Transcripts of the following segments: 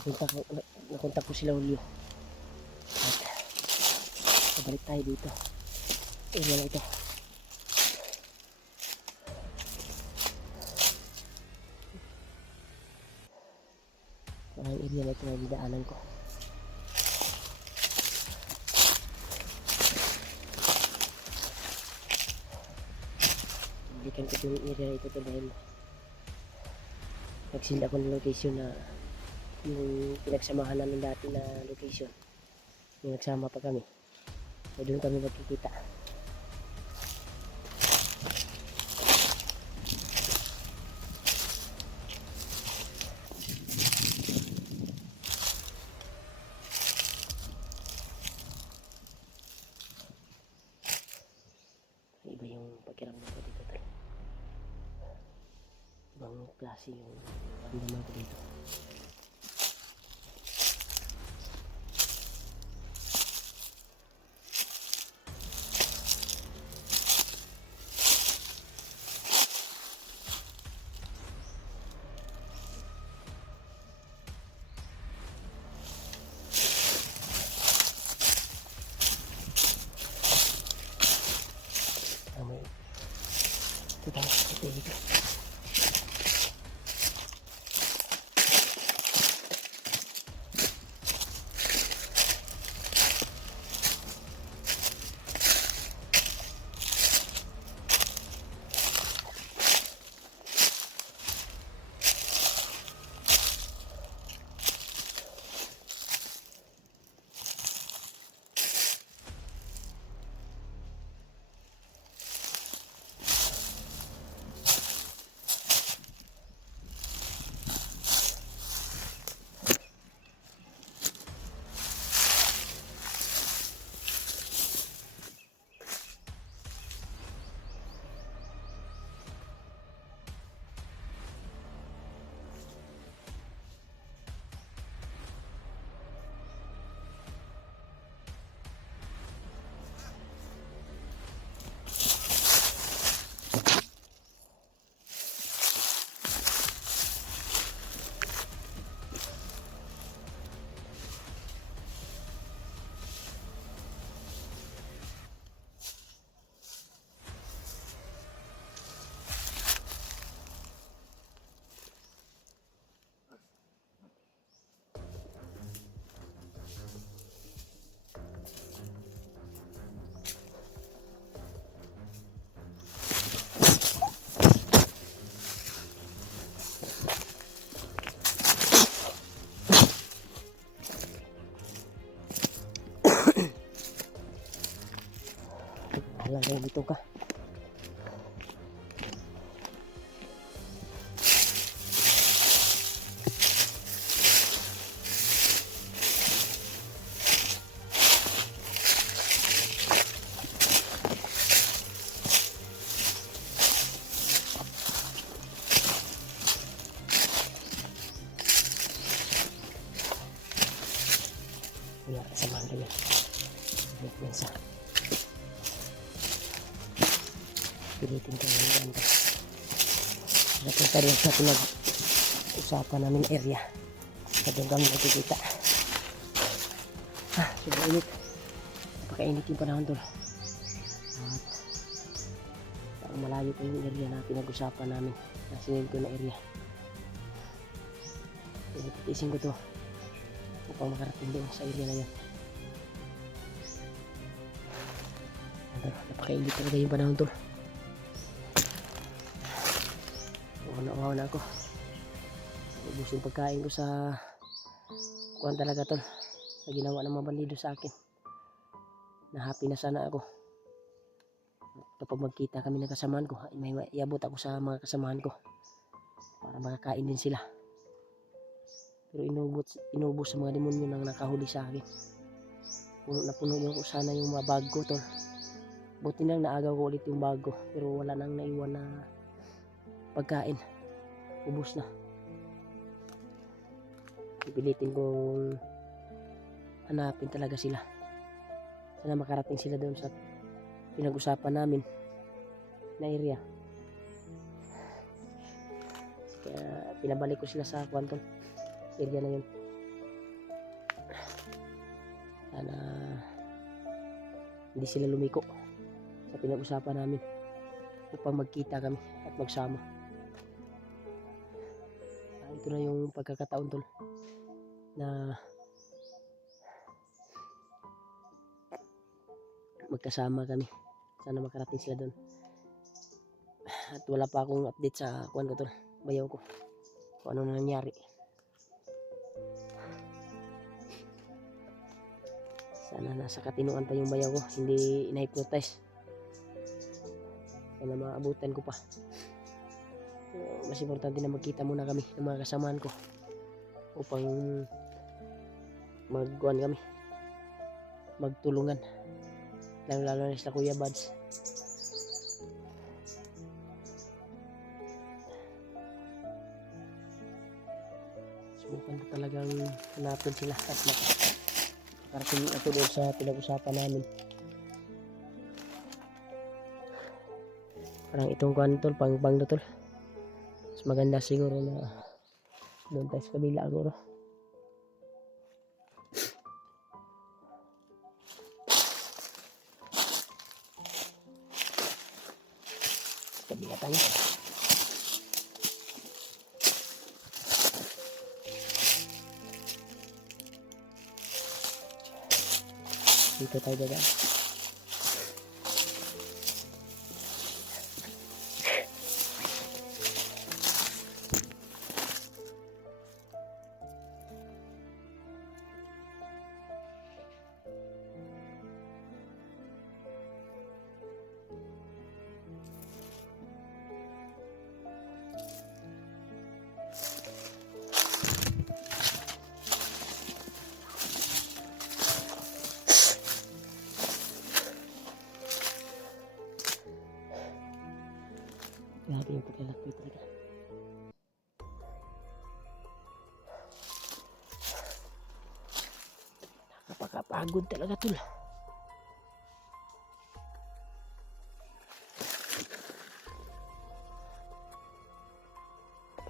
Nakontak ko sila Julio. At balik tayo dito. Area na ito. Ang area na ito na didaanan ko. Balikan ko yung area na ito dahil nagsind ako ng location na yung pinagsamahan namin dati na location. Yung nagsama pa kami. So doon kami magkikita. Iba yung pagkiramdam ko dito. Ibang klase yung pagkiramdam ko dito. Ito tayo dito. Alam kayo dito ka. Wala ka sa mangga yan. Sa pilitin ko yung ganda. Napunta rin sa pinag-usapan namin area. Sa doon kami nakikita. Sobrang init. Napakainit yung panahon doon. At parang malayo pa yung area na pinag-usapan namin. Nasinil ko na area. Pinagtitisin ko to upang makarating doon sa area na yun. Napakainit talaga yung panahon doon. Uhaw na ako. Ubus yung pagkain ko sa kuhan talaga tol. Sa ginawa ng mga bandido sa akin. Na happy na sana ako. Kapag magkita kami ng kasamahan ko, may iabot ako sa mga kasamahan ko. Para makakain din sila. Pero inubos sa mga demonyo nang nakahuli sa akin. Puno na puno yung sana yung mga bag ko tol. Buti nang naagaw ko ulit yung bag ko. Pero wala nang naiwan na pagkain. Ubus na. Pipilitin kong hanapin talaga sila. Sana makarating sila doon sa pinag-usapan namin na area. Kaya pinabalik ko sila sa Quantum area na yun. Sana hindi sila lumiko sa pinag-usapan namin upang magkita kami at magsama. Ito na yung pagkakataon tol na magkasama kami. Sana makarating sila doon. At wala pa akong update sa kuwan ko tol, bayaw ko, kung ano na nangyari. Sana nasa katinuan pa yung bayaw ko, hindi na-hypnotize. Sana maabutan ko pa. Mas importante na magkita muna kami ng mga kasamaan ko upang magkuhan kami, magtulungan, lalo na sa Kuya Bads. Subukan ko talagang hanapin sila at makarating ako doon sa pinag-usapan namin. Parang itong kuhan tol, pang na tol. Mas maganda siguro na doon tayo sa kabila siguro. Kabila tayo. Dito tayo dadaan. Grabe yung paglalakbay talaga. Nakapagod talaga tol.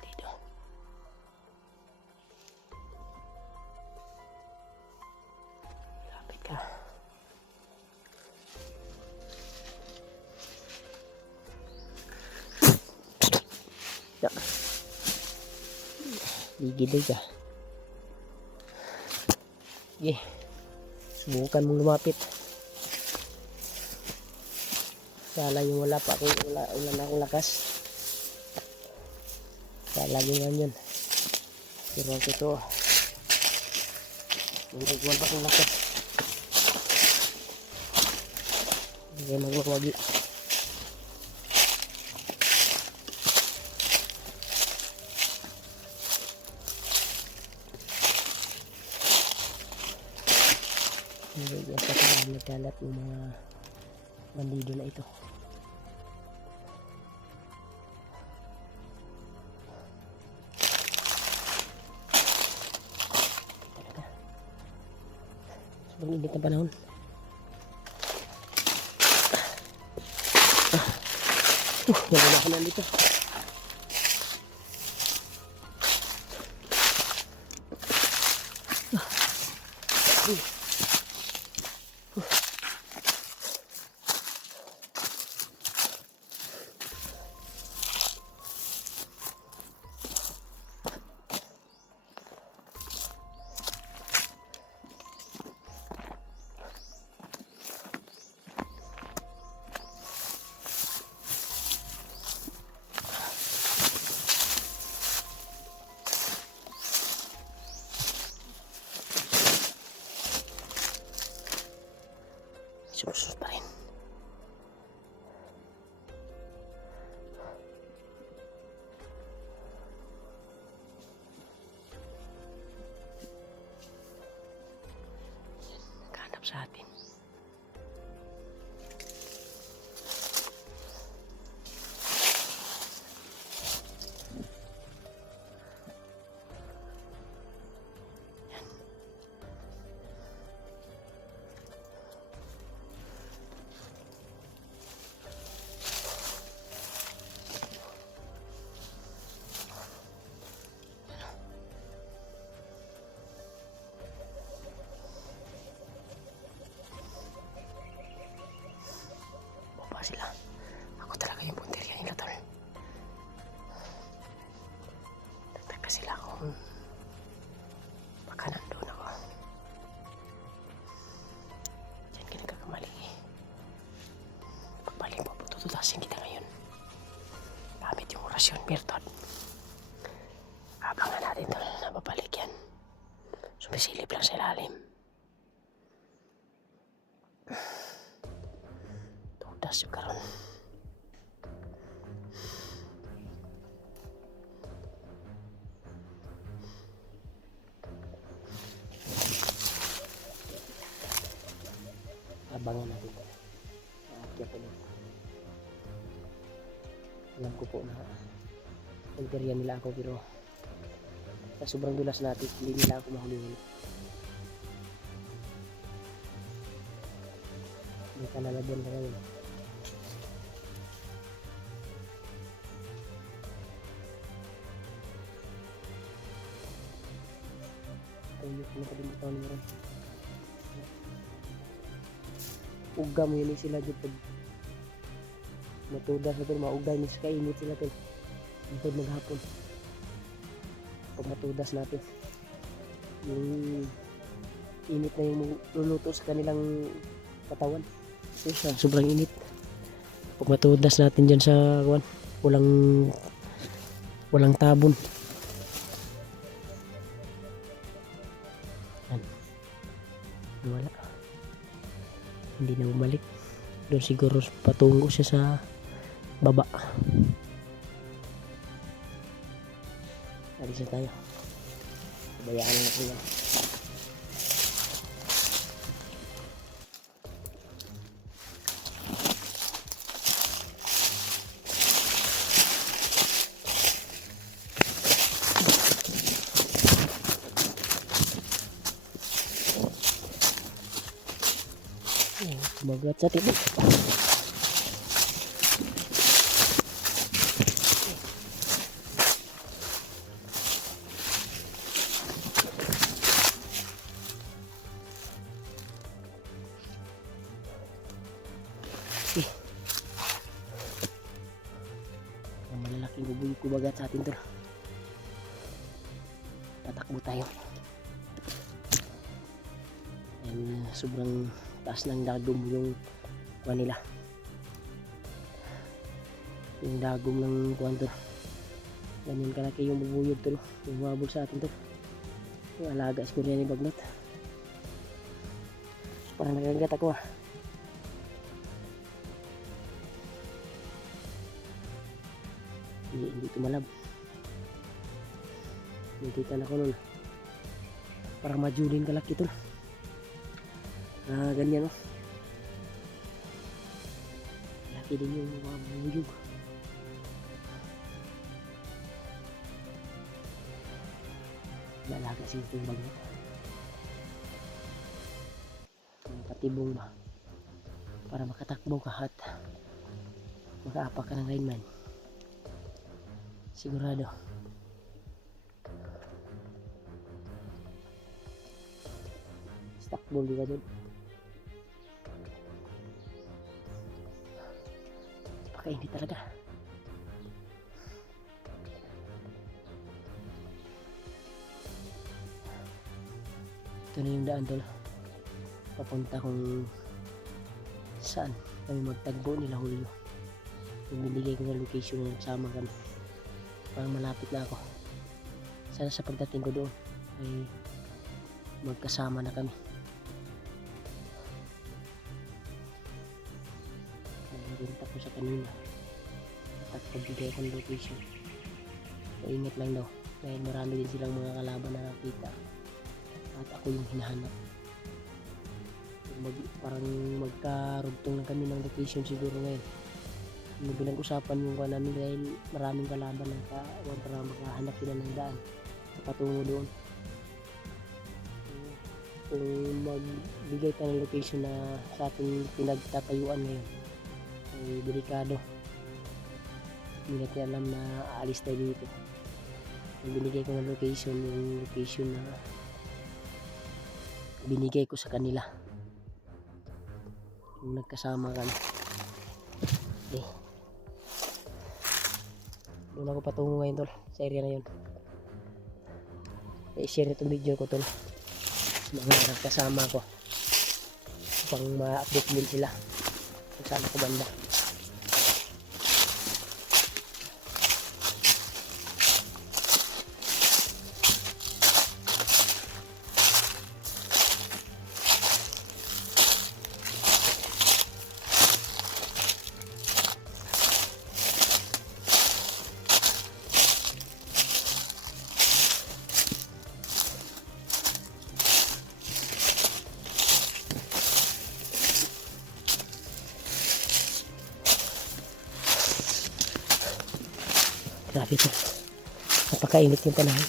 Dito. Lapit ka. Gigilid ka. Sige. Subukan mong lumapit. Kala yung wala pa akong wala na akong lakas. Kala ganyan yun. Pero ito wala pa akong lakas. Hindi kayo magwawagi. Hindi sa nagkalat yung mga bandido na ito. Sobrang init ng panahon. Wala ako nandito. Susunod pa rin. Naghanap sa atin. Baka nandun ako. Diyan ka nagkakamali. Pagbalik mo, tututasin kita ngayon. Gamit yung orasyon, Mirtod. Abangan natin ito na babalik yan. Sumisilip lang sa ilalim. Tutas yung karon. Abangan natin ito. Aakyat ulit. Alam ko po na pagkariyan nila ako pero sa sobrang dulas natin hindi nila ako mahuli-huli. May kanalagyan na ngayon. Ayun ko nakalimutan mo rin. Ugam yun sila dyan pag matudas na ito, maugay nyo sa kainit sila ito pag maghapon pag matudas natin yung init na yung luluto sa kanilang katawan. Sobrang init pag matudas natin dyan sa walang tabon. Wala, hindi na bumalik. Doon siguro patungo siya sa baba. Alis na tayo. Bayaan na sila. Kumagat sa tibok. Malalaking bubuy kumagat sa atin to. Tatakbo tayo. Yan, sobrang taas ng dagom yung kuha nila. Yung dagom ng kuha to. Ganyan kalaki yung bubuyog to. Yung mabul sa atin to. Yung alaga siguro yan ni Bagnat. Parang nagagat ako ah. Hindi tumalab. Nakita na ko nun. Parang majulin kalaki to. Ganyan oh. Laki din yung mga buyog. Lalaga siya itong Bagnat. Patibong ba para makatakbo ka at makaapak ka ng lineman. Sigurado. Takbo di ka doon. Pakainit talaga. Ito na yung daan tol. Papunta kung saan kami magtagbo nila Julio. Yung binigay ko na location na nagsama kami. Parang malapit na ako. Sana sa pagdating ko doon ay magkasama na kami. Nagpunta ko sa kanina at pagbigay ko ng location. Maingat lang daw dahil marami din silang mga kalaban na nakita at ako yung hinahanap. Parang magkarugtong lang kami ng location siguro ngayon. Pinag-usapan yung namin dahil maraming kalaban ng kawan para makahanap sila ng daan patungo doon. Kung magbigay ka ng location na sa ating pinagtatayuan ngayon ay delikado. Hindi natin alam na aalis tayo dito. Yung binigay ko ng location, yung location na binigay ko sa kanila yung nagkasama kami. Okay. Doon ako patungo ngayon tol sa area na yun. i-share itong video ko tol sa mga kasama ko upang ma-update din sila kung saan ako banda. Grabe ito. Napakainit yung panahon.